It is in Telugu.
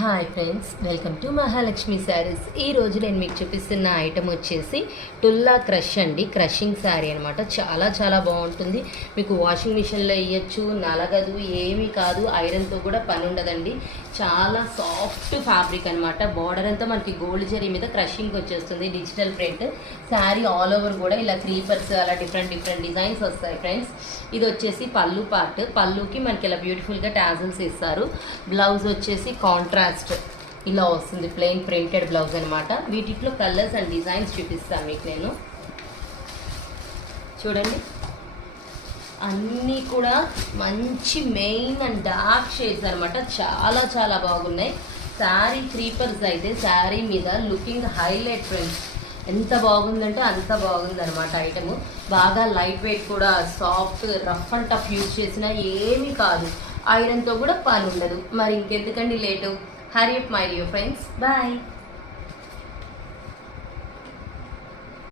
Hi friends, welcome to Mahalakshmi saris. ఈరోజు నేను మీకు చూపిస్తున్న ఐటమ్ వచ్చేసి టుల్లా క్రష్ అండి. క్రషింగ్ శారీ అనమాట. చాలా చాలా బాగుంటుంది. మీకు వాషింగ్ మిషన్లో వేయచ్చు, నలగదు, ఏమీ కాదు. ఐరన్తో కూడా పని ఉండదండి. చాలా సాఫ్ట్ ఫ్యాబ్రిక్ అనమాట. బార్డర్ అంతా మనకి గోల్డ్ జరీ మీద క్రషింగ్ వచ్చేస్తుంది. Digital print sari all over కూడా ఇలా క్రీపర్స్ అలా డిఫరెంట్ డిజైన్స్ వస్తాయి ఫ్రెండ్స్. ఇది వచ్చేసి పళ్ళు పార్ట్. పళ్ళుకి మనకి ఇలా బ్యూటిఫుల్గా టాజల్స్ ఇస్తారు. బ్లౌజ్ వచ్చేసి కాంట్రాస్ట్ ఇలా వస్తుంది. ప్లెయిన్ ప్రింటెడ్ బ్లౌజ్ అనమాట. వీటిలో కలర్స్ అండ్ డిజైన్స్ చూపిస్తాను మీకు నేను. చూడండి, అన్నీ కూడా మంచి మెయిన్ అండ్ డార్క్ షేడ్స్ అనమాట. చాలా చాలా బాగున్నాయి. శారీ క్రీపర్స్ అయితే శారీ మీద లుకింగ్ హైలైట్ ఫ్రెండ్స్. ఎంత బాగుందంటే అంత బాగుందనమాట ఐటమ్. బాగా లైట్ వెయిట్ కూడా, soft rough and tough use చేసినా ఏమీ కాదు. ఐరన్తో కూడా పని ఉండదు. మరి ఇంకెందుకండి late? Hurry up my dear friends. Bye.